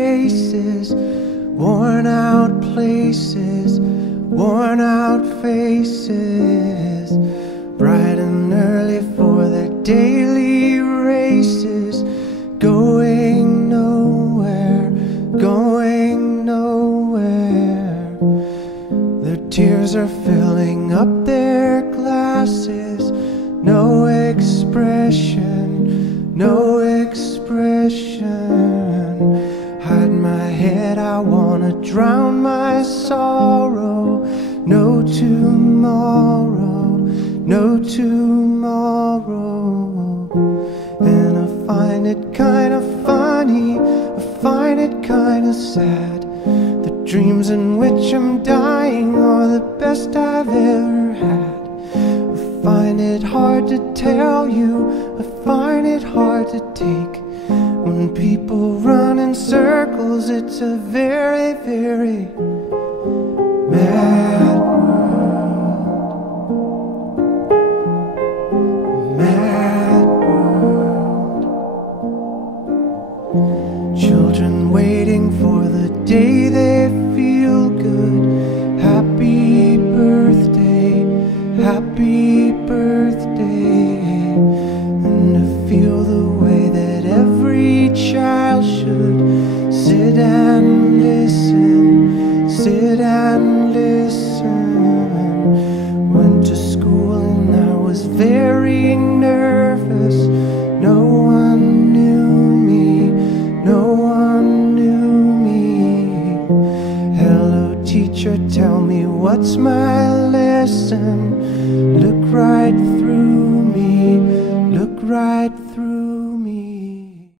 faces, worn out places, worn out faces, bright and early for their daily races, going nowhere, going nowhere. Their tears are filling up their glasses, no expression, no expression. Hide my head, I wanna drown my sorrow. No tomorrow, no tomorrow. And I find it kinda funny, I find it kinda sad. The dreams in which I'm dying are the best I've ever had. I find it hard to tell you, I find it hard to take. When people run in circles, it's a very, very mad world. Mad world. Children waiting for the day they feel good. Happy birthday, happy birthday. And to feel the way that every child should sit and listen, sit and listen. Went to school and I was very nervous. No one knew me, no one knew me. Hello teacher, tell me what's my lesson. Look right through me, look right through